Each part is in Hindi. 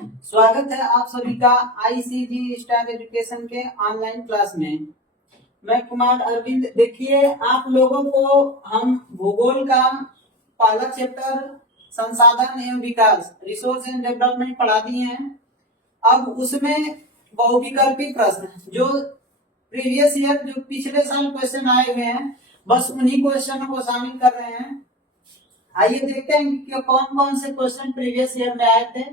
स्वागत है आप सभी का आईसीजी स्टार एजुकेशन के ऑनलाइन क्लास में। मैं कुमार अरविंद। देखिए, आप लोगों को हम भूगोल का पहला चैप्टर संसाधन एवं विकास रिसोर्स एंड डेवलपमेंट पढ़ा दिए हैं। अब उसमें बहुविकल्पी प्रश्न जो प्रीवियस ईयर जो पिछले साल क्वेश्चन आए हुए हैं, बस उन्हीं क्वेश्चनों को शामिल कर रहे हैं। आइए देखते हैं कि कौन कौन से क्वेश्चन प्रीवियस ईयर में आए थे।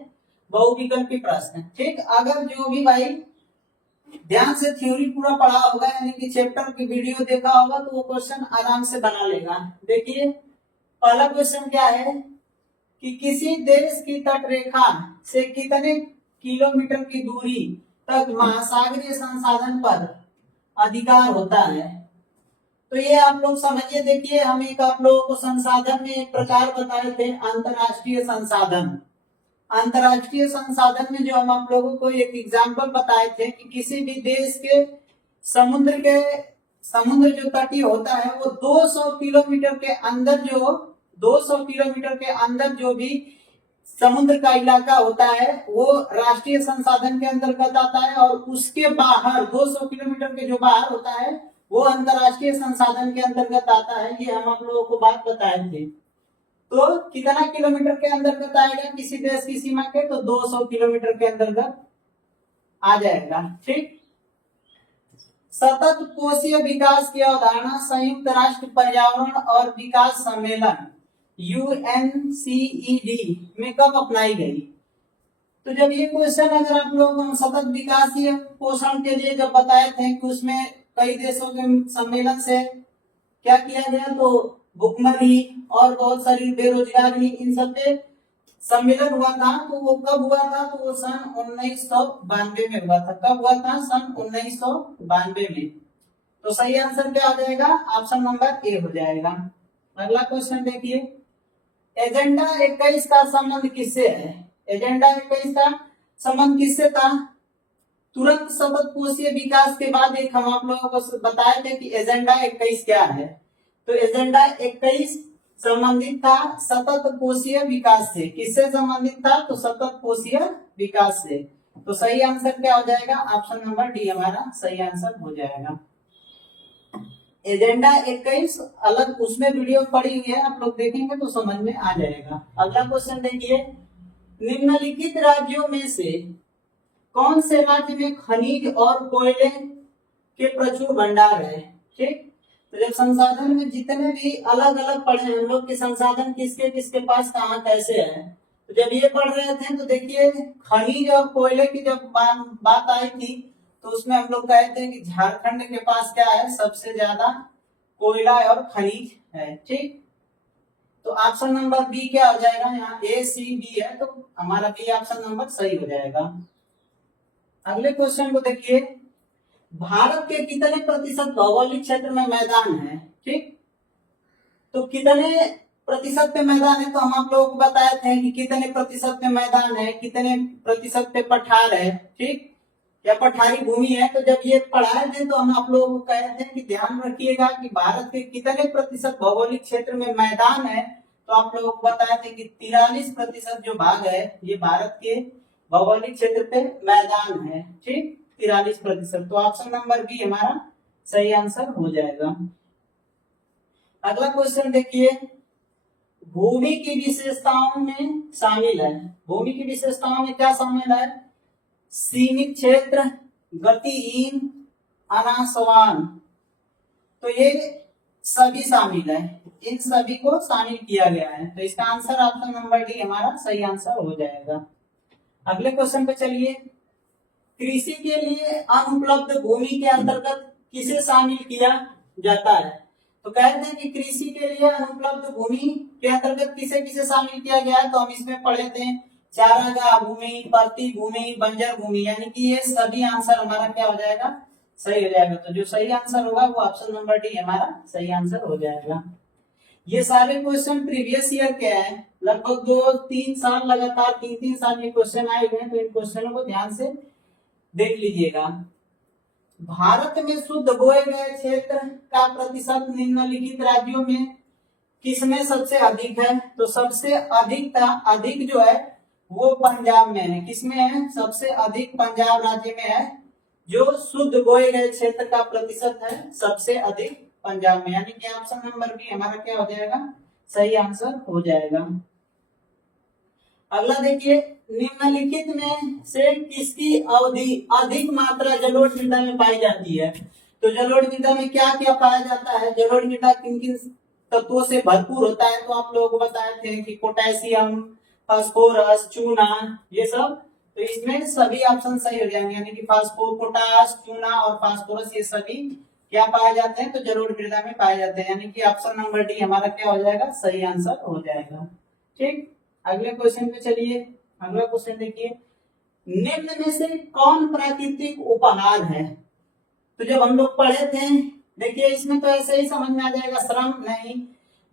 बहुविकल्पी प्रश्न, ठीक। अगर जो भी भाई ध्यान से थ्योरी पूरा पढ़ा होगा, यानी कि चैप्टर की वीडियो देखा होगा, तो वो क्वेश्चन आराम से बना लेगा। देखिए, पहला क्वेश्चन क्या है कि किसी देश की तट रेखा से कितने किलोमीटर की दूरी तक महासागरीय संसाधन पर अधिकार होता है। तो ये आप लोग समझिए। देखिए, हम एक आप लोगों को संसाधन में एक प्रकार बताए थे, अंतरराष्ट्रीय संसाधन। अंतरराष्ट्रीय संसाधन में जो हम आप लोगों को एक एग्जाम्पल बताए थे कि किसी भी देश के समुद्र जो तटीय होता है वो 200 किलोमीटर के अंदर जो भी समुद्र का इलाका होता है वो राष्ट्रीय संसाधन के अंतर्गत आता है, और उसके बाहर 200 किलोमीटर के जो बाहर होता है वो अंतरराष्ट्रीय संसाधन के अंतर्गत आता है। ये हम आप लोगों को बात बताए थे। तो कितना किलोमीटर के अंतर्गत आएगा किसी देश की सीमा के, तो 200 किलोमीटर के अंतर्गत आ जाएगा, ठीक। सतत कोशीय विकास की अवधारणा संयुक्त राष्ट्र पर्यावरण और विकास सम्मेलन UNCED में कब अपनाई गई। तो जब ये क्वेश्चन अगर आप लोग सतत विकासीय पोषण के लिए जब बताए थे कि उसमें कई देशों के सम्मेलन से क्या किया गया, तो भुखमरी और बहुत सारी बेरोजगारी, इन सब पे सम्मेलन हुआ था। तो वो कब हुआ था, तो वो सन 1992 में हुआ था। कब हुआ था, सन 1992 में। तो सही आंसर क्या आ जाएगा, ऑप्शन नंबर ए हो जाएगा। अगला क्वेश्चन देखिए, एजेंडा 21 का संबंध किससे है। एजेंडा 21 का संबंध किससे था। तुरंत सतत कोशीय विकास के बाद एक हम आप लोगों को बताए थे कि एजेंडा 21 क्या है। तो एजेंडा 21 संबंधित था सतत कोशीय विकास से। किससे संबंधित था, तो सतत कोशीय विकास से। तो सही आंसर क्या हो जाएगा, ऑप्शन नंबर डी हमारा सही आंसर हो जाएगा। एजेंडा 21 अलग उसमें वीडियो पड़ी हुई है, आप लोग देखेंगे तो समझ में आ जाएगा। अगला क्वेश्चन देखिए, निम्नलिखित राज्यों में से कौन से राज्य में खनिज और कोयले के प्रचुर भंडार है, ठीक। तो जब संसाधन में जितने भी अलग अलग पढ़े हम लोग के संसाधन किसके किसके पास कहाँ कैसे है, तो जब ये पढ़ रहे थे तो देखिए खनिज और कोयले की जब बात आई थी तो उसमें हम लोग कहे थे कि झारखंड के पास क्या है, सबसे ज्यादा कोयला और खनिज है, ठीक। तो ऑप्शन नंबर बी क्या हो जाएगा, यहाँ ए सी बी है, तो हमारा बी ऑप्शन नंबर सही हो जाएगा। अगले क्वेश्चन को देखिए, भारत के कितने प्रतिशत भौगोलिक क्षेत्र में मैदान है, ठीक। तो कितने प्रतिशत पे मैदान है, तो हम आप लोगों को बताए थे कि कितने प्रतिशत पे मैदान है, कितने प्रतिशत पे पठार है, ठीक, या पठारी भूमि है। तो जब ये पढ़ाए थे तो हम आप लोगों को कहे थे कि ध्यान रखिएगा कि भारत के कितने प्रतिशत भौगोलिक क्षेत्र में मैदान है। तो आप लोगों को बताए थे कि 43% जो भाग है ये भारत के भौगोलिक क्षेत्र पे मैदान है, ठीक, 43%। तो ऑप्शन नंबर बी हमारा सही आंसर हो जाएगा। अगला क्वेश्चन देखिए, भूमि की विशेषताओं में शामिल है। भूमि की विशेषताओं में क्या शामिल है, सीमित क्षेत्र, गतिहीन, अनासवान। तो ये सभी शामिल है, इन सभी को शामिल किया गया है। तो इसका आंसर ऑप्शन नंबर डी हमारा सही आंसर हो जाएगा। अगले क्वेश्चन पे चलिए, कृषि के लिए अनुपलब्ध भूमि के अंतर्गत किसे शामिल किया जाता है। तो कहते हैं कि कृषि के लिए अनुपलब्ध भूमि के अंतर्गत किसे किसे शामिल किया गया है। तो हम इसमें पढ़े थे चारागाह भूमि, परती भूमि, बंजर भूमि, यानी कि ये सभी आंसर हमारा क्या हो जाएगा, सही हो जाएगा। तो जो सही आंसर होगा वो ऑप्शन नंबर डी हमारा सही आंसर हो जाएगा। ये सारे क्वेश्चन प्रीवियस ईयर के हैं, लगभग 2-3 साल लगातार 3-3 साल ये क्वेश्चन आए हुए हैं। तो इन क्वेश्चनों को ध्यान से देख लीजिएगा। भारत में शुद्ध बोए गए क्षेत्र का प्रतिशत निम्नलिखित राज्यों में किसमें सबसे अधिक है। तो सबसे अधिक जो है वो पंजाब में है। किसमें है? सबसे अधिक पंजाब राज्य में है। जो शुद्ध बोए गए क्षेत्र का प्रतिशत है सबसे अधिक पंजाब में, यानी कि ऑप्शन नंबर बी हमारा क्या हो जाएगा? सही आंसर हो जाएगा। अगला देखिए, निम्नलिखित में से किसकी अवधि अधिक मात्रा जलोढ़ मृदा में पाई जाती है? तो जलोढ़ मृदा में क्या क्या पाया जाता है? जलोढ़ मृदा किन किन तत्वों से भरपूर होता है? तो आप लोगों को बताए थे कि पोटेशियम, फास्फोरस, चूना, ये सब। तो इसमें सभी ऑप्शन सही हो जाएंगे, यानी कि फास्फोर, पोटास, चूना और फास्फोरस ये सभी क्या पाए जाते हैं? तो जलोढ़ मृदा में पाए जाते हैं, यानी कि ऑप्शन नंबर डी हमारा क्या हो जाएगा? सही आंसर हो जाएगा। ठीक, अगले क्वेश्चन पे चलिए। अगला क्वेश्चन देखिए, निम्न में से कौन प्राकृतिक उपहार है? तो जब हम लोग पढ़े थे, देखिए इसमें तो ऐसे ही समझ में आ जाएगा, श्रम नहीं,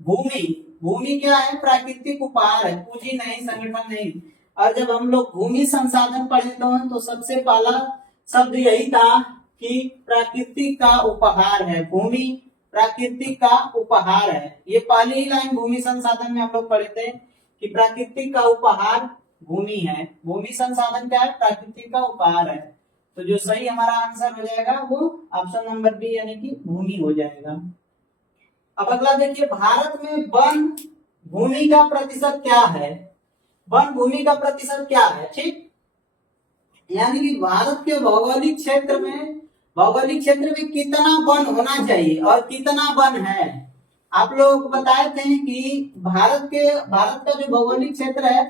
भूमि। भूमि क्या है? प्राकृतिक उपहार है, पूंजी नहीं, संगठन नहीं। और जब हम लोग भूमि संसाधन पढ़े तो सबसे पहला शब्द यही था कि प्राकृतिक का उपहार है। भूमि प्राकृतिक का उपहार है, ये पहली ही लाइन भूमि संसाधन में हम लोग पढ़े थे कि प्राकृतिक का उपहार भूमि है। भूमि संसाधन क्या है? प्राकृतिक का उपहार है। तो जो सही हमारा आंसर हो जाएगा वो ऑप्शन नंबर बी यानी कि भूमि हो जाएगा। अब अगला देखिए, भारत में वन भूमि का प्रतिशत क्या है? वन भूमि का प्रतिशत क्या है? ठीक, यानी कि भारत के भौगोलिक क्षेत्र में कितना वन होना चाहिए और कितना वन है। आप लोग बताए थे कि भारत का जो भौगोलिक क्षेत्र है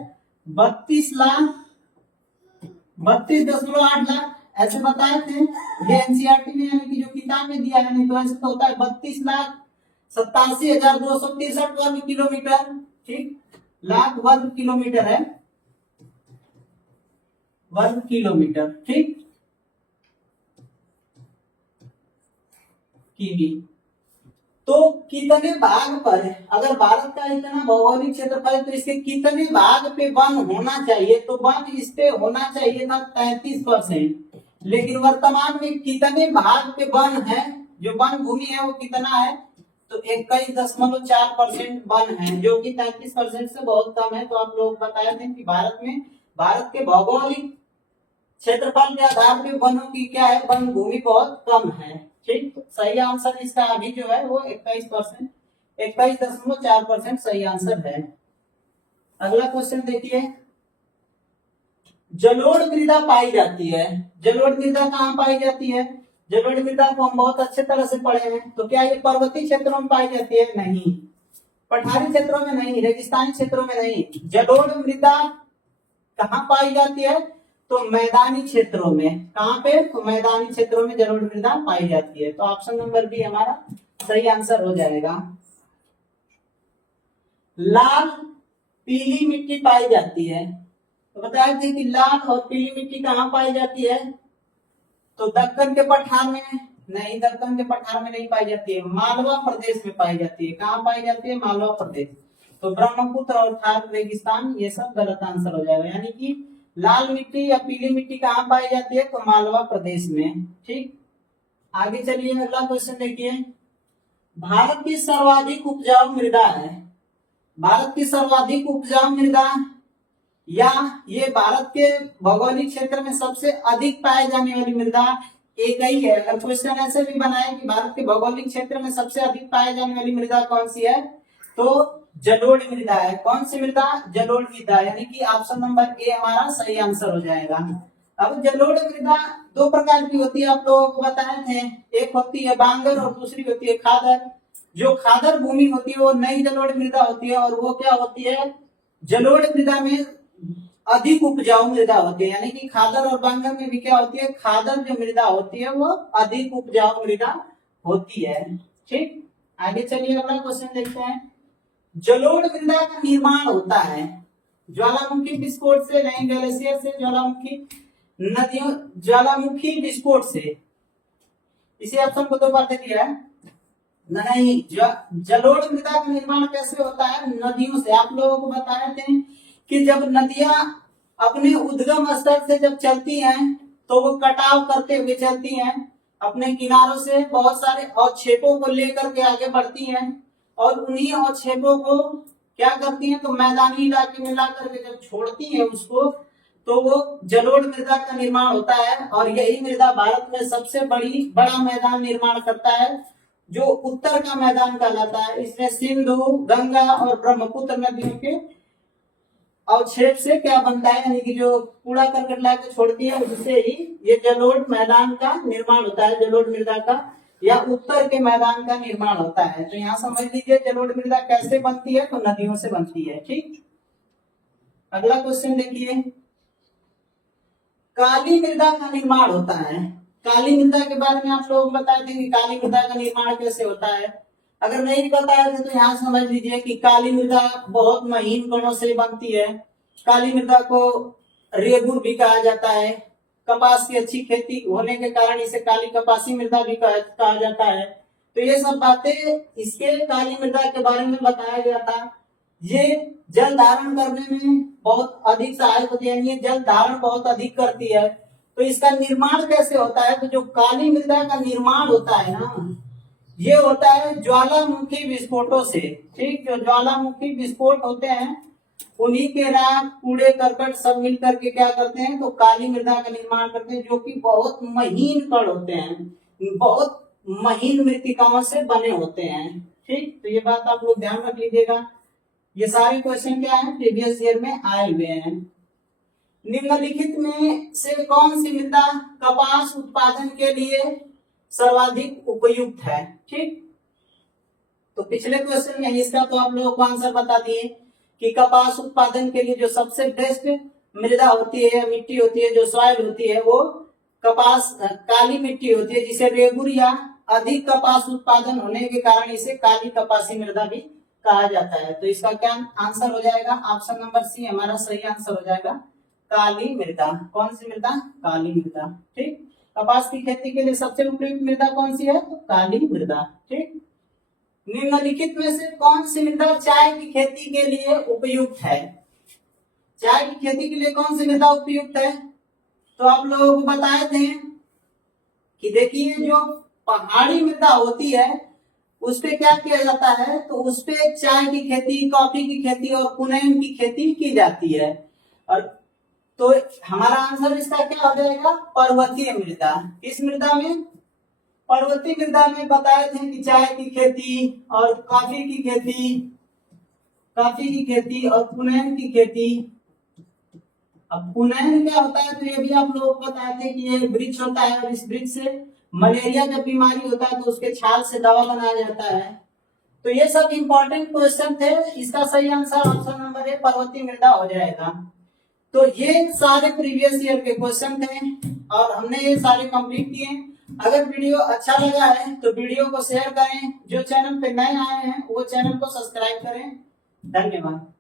32.8 लाख ऐसे बताए थे। ये एनसीईआरटी में यानी कि जो किताब में दिया है, नहीं तो ऐसे तो होता है 32,87,263 वर्ग किलोमीटर। ठीक, लाख वर्ग किलोमीटर है, वर्ग किलोमीटर। ठीक, तो कितने भाग पर है? अगर भारत का इतना भौगोलिक क्षेत्रफल है तो इसके कितने भाग पे वन होना चाहिए? तो वन इस पे होना चाहिए था 33%, लेकिन वर्तमान में कितने भाग पे वन है? जो वन भूमि है वो कितना है? तो 21.4% वन है, जो कि 33% से बहुत कम है। तो आप लोग बताए थे कि भारत के भौगोलिक क्षेत्रफल के आधार पे वनों की क्या है? वन भूमि बहुत कम है। ठीक, तो सही आंसर इसका अभी जो है वो 21.4% सही आंसर है। अगला क्वेश्चन देखिए, जलोढ़ मृदा पाई जाती है। जलोढ़ मृदा कहाँ पाई जाती है? जलोढ़ मृदा को हम बहुत अच्छे तरह से पढ़े हैं। तो क्या ये पर्वतीय क्षेत्रों में पाई जाती है? नहीं। पठारी क्षेत्रों में नहीं, रेगिस्तानी क्षेत्रों में नहीं। जलोढ़ मृदा कहाँ पाई जाती है? तो मैदानी क्षेत्रों में। कहाँ पे? तो मैदानी क्षेत्रों में जलोढ़ मृदा पाई जाती है। तो ऑप्शन नंबर बी हमारा सही आंसर हो जाएगा। लाल पीली मिट्टी पाई जाती है। तो बताया थे कि लाल और पीली मिट्टी कहाँ पाई जाती है? तो दक्कन के पठार में नहीं, दक्कन के पठार में नहीं पाई जाती है, मालवा प्रदेश में पाई जाती है। कहाँ पाई जाती है? मालवा प्रदेश। तो ब्रह्मपुत्र और थार रेगिस्तान ये सब गलत आंसर हो जाएगा, यानी कि लाल मिट्टी या पीली मिट्टी कहाँ पाई जाती है? तो मालवा प्रदेश में। ठीक, आगे चलिए अगला क्वेश्चन देखिए, भारत की सर्वाधिक उपजाऊ मृदा है। भारत की सर्वाधिक उपजाऊ मृदा या ये भारत के भौगोलिक क्षेत्र में सबसे अधिक पाए जाने वाली मृदा एक ही है। अगर क्वेश्चन ऐसे भी बनाए कि भारत के भौगोलिक क्षेत्र में सबसे अधिक पाए जाने वाली मृदा कौन सी है? तो जलोढ़ मृदा है। कौन सी मृदा? जलोढ़ मृदा, यानी कि ऑप्शन नंबर ए हमारा सही आंसर हो जाएगा। अब जलोढ़ मृदा दो प्रकार की होती है, आप लोगों को बताए थे। एक होती है बांगर और दूसरी होती है खादर। जो खादर भूमि होती है वो नई जलोढ़ मृदा होती है, और वो क्या होती है? जलोढ़ मृदा में अधिक उपजाऊ मृदा होती है। यानी कि खादर और बांगर में भी क्या होती है? खादर जो मृदा होती है वो अधिक उपजाऊ मृदा होती है। ठीक, आगे चलिए अगला क्वेश्चन देखते हैं, जलोढ़ मृदा का निर्माण होता है ज्वालामुखी विस्फोट से, नहीं ग्लेशियर से, ज्वालामुखी नदियों, ज्वालामुखी विस्फोट से। इसी ऑप्शन को 2 बार दे दिया है। नहीं, जलोढ़ मृदा का निर्माण कैसे होता है? नदियों से। आप लोगों को बताए थे कि जब नदियां अपने उद्गम स्तर से जब चलती हैं तो वो कटाव करते हुए चलती हैं, अपने किनारों से बहुत सारे अवक्षेपों को लेकर के आगे बढ़ती हैं, और उन्हीं अवक्षेपों को क्या करती हैं, तो मैदानी इलाके में ला करके जब छोड़ती हैं उसको, तो वो जलोढ़ मृदा का निर्माण होता है। और यही मृदा भारत में सबसे बड़ा मैदान निर्माण करता है, जो उत्तर का मैदान कहलाता है। इसमें सिंधु, गंगा और ब्रह्मपुत्र नदियों के अवक्षेप से क्या बनता है, यानी कि जो कूड़ा करकट लाके छोड़ती है उससे ही ये जलोढ़ मैदान का निर्माण होता है, जलोढ़ मृदा का या उत्तर के मैदान का निर्माण होता है। तो यहाँ समझ लीजिए जलोढ़ मृदा कैसे बनती है, तो नदियों से बनती है। ठीक, अगला क्वेश्चन देखिए, काली मृदा का निर्माण होता है। काली मृदा के बारे में आप लोग बताए थे कि काली मृदा का निर्माण कैसे होता है। अगर नहीं बताया थे तो यहाँ समझ लीजिए कि काली मृदा बहुत महीन कणों से बनती है। काली मृदा को रेगुर भी कहा जाता है। कपास की अच्छी खेती होने के कारण इसे काली कपासी मृदा भी कहा जाता है। तो ये सब बातें इसके काली मृदा के बारे में बताया गया था। ये जल धारण करने में बहुत अधिक सहायक होती है, ये जल धारण बहुत अधिक करती है। तो इसका निर्माण कैसे होता है, तो जो काली मृदा का निर्माण होता है ना, ये होता है ज्वालामुखी विस्फोटों से। ठीक, जो ज्वालामुखी विस्फोट होते हैं उन्हीं के राख, कूड़े करकट सब मिल करके क्या करते हैं, तो काली मृदा का निर्माण करते हैं, जो कि बहुत महीन कण होते हैं, बहुत महीन मृत्तिकाओं से बने होते हैं। ठीक, तो ये बात आप लोग ध्यान रख लीजिएगा। ये सारे क्वेश्चन क्या है, प्रीवियस ईयर में आए हुए हैं। निम्नलिखित में से कौन सी मृदा कपास उत्पादन के लिए सर्वाधिक उपयुक्त है। ठीक, तो पिछले क्वेश्चन में इसका तो आप लोगों को आंसर बता दिए कि कपास उत्पादन के लिए जो सबसे बेस्ट मृदा होती है, मिट्टी होती है, जो सॉइल होती है, वो कपास काली मिट्टी होती है, जिसे रेगुर या अधिक कपास उत्पादन होने के कारण इसे काली कपासी मृदा भी कहा जाता है। तो इसका क्या आंसर हो जाएगा, ऑप्शन नंबर सी हमारा सही आंसर हो जाएगा, काली मृदा। कौन सी मृदा, काली मृदा। ठीक, कपास की खेती के लिए सबसे उपयुक्त मृदा कौन सी है, तो काली मृदा। ठीक, निम्नलिखित में से कौन सी मृदा चाय की खेती के लिए उपयुक्त है। चाय की खेती के लिए कौन सी मृदा उपयुक्त है, तो आप लोगों को बताए थे कि देखिए जो पहाड़ी मृदा होती है उस पे क्या किया जाता है, तो उस पे चाय की खेती, कॉफी की खेती और कुनैन की खेती की जाती है। और तो हमारा आंसर इसका क्या हो जाएगा, पर्वतीय मृदा। इस मृदा में, पर्वतीय मृदा में बताए थे कि चाय की खेती और कॉफी की खेती और कुनैन की खेती। अब कुनैन क्या होता है, तो ये भी आप लोग को बताए थे कि ये वृक्ष होता है और इस वृक्ष से मलेरिया जब बीमारी होता है तो उसके छाल से दवा बनाया जाता है। तो ये सब इंपॉर्टेंट क्वेश्चन थे। इसका सही आंसर ऑप्शन नंबर ए, पर्वतीय मृदा हो जाएगा। तो ये सारे प्रीवियस ईयर के क्वेश्चन थे और हमने ये सारे कंप्लीट किए। अगर वीडियो अच्छा लगा है तो वीडियो को शेयर करें, जो चैनल पे नए आए हैं वो चैनल को सब्सक्राइब करें। धन्यवाद।